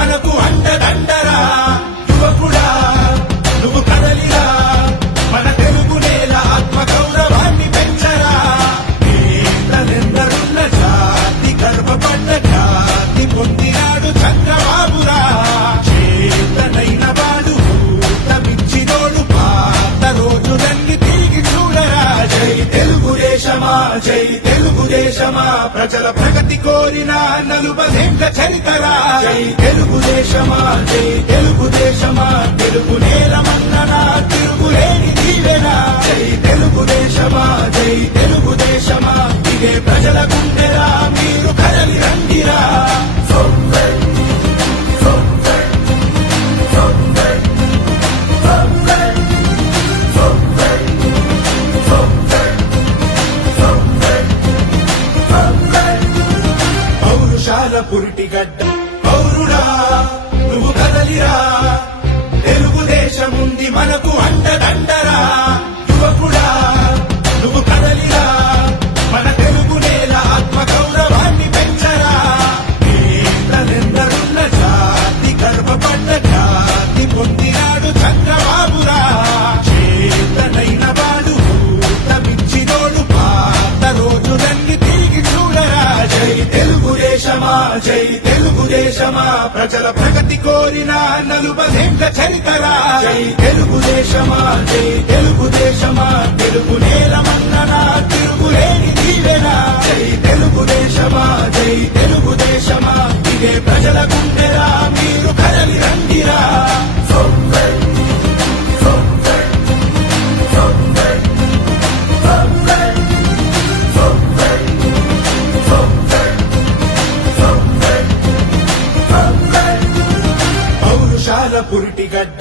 మనకు అండదండరా యువకుడా నువ్వు కదలిరా మన తెలుగు నేల ఆత్మ గౌరవాన్ని పెంచరా నేతలెందరున్న జాతి గర్వపడ్డ జాతి పొందినాడు చంద్రబాబురా చేతనైన వాడు మించినోడు పాత రోజులన్నీ తిరిగి చూడరా జై తెలుగుదేశమా జై తెలుగుదేశమా ప్రజల ప్రగతి కోరిన 40 చరితరా జై తెలుగుదేశమా జై తెలుగుదేశమా తెలుగు నేలమన్ననా తిరుగులేని దీవెనా జై తెలుగుదేశమా జై తెలుగుదేశమా ఇదే ప్రజల గుండెరా మీరు కదలి రండిరా పౌరుషాల పురిటిగడ్డ పౌరుడా నువ్వు కదలిరా తెలుగుదేశముంది మనకు అండదండరా యువకుడా నువ్వు కదలిరా మన తెలుగు నేల ఆత్మ గౌరవాన్ని పెంచరా నేతలెందరున్న జాతి గర్వపడ్డ జాతి పొందినాడు చంద్రబాబురా చేతనైన వాడు మించినోడు పాత రోజులన్నీ తిరిగి చూడరా జై తెలుగుదేశమా జై తెలుగుదేశమా ప్రజల ప్రగతి కోరిన 40 చరితరా జై తెలుగుదేశమా జై తెలుగుదేశమా తెలుగు నేలమన్ననా తిరుగులేని దీవెనా జై తెలుగుదేశమా జై తెలుగుదేశమా ఇదే ప్రజల గుండెరా మీరు కదలి రండిరా పౌరుషాల పురిటిగడ్డ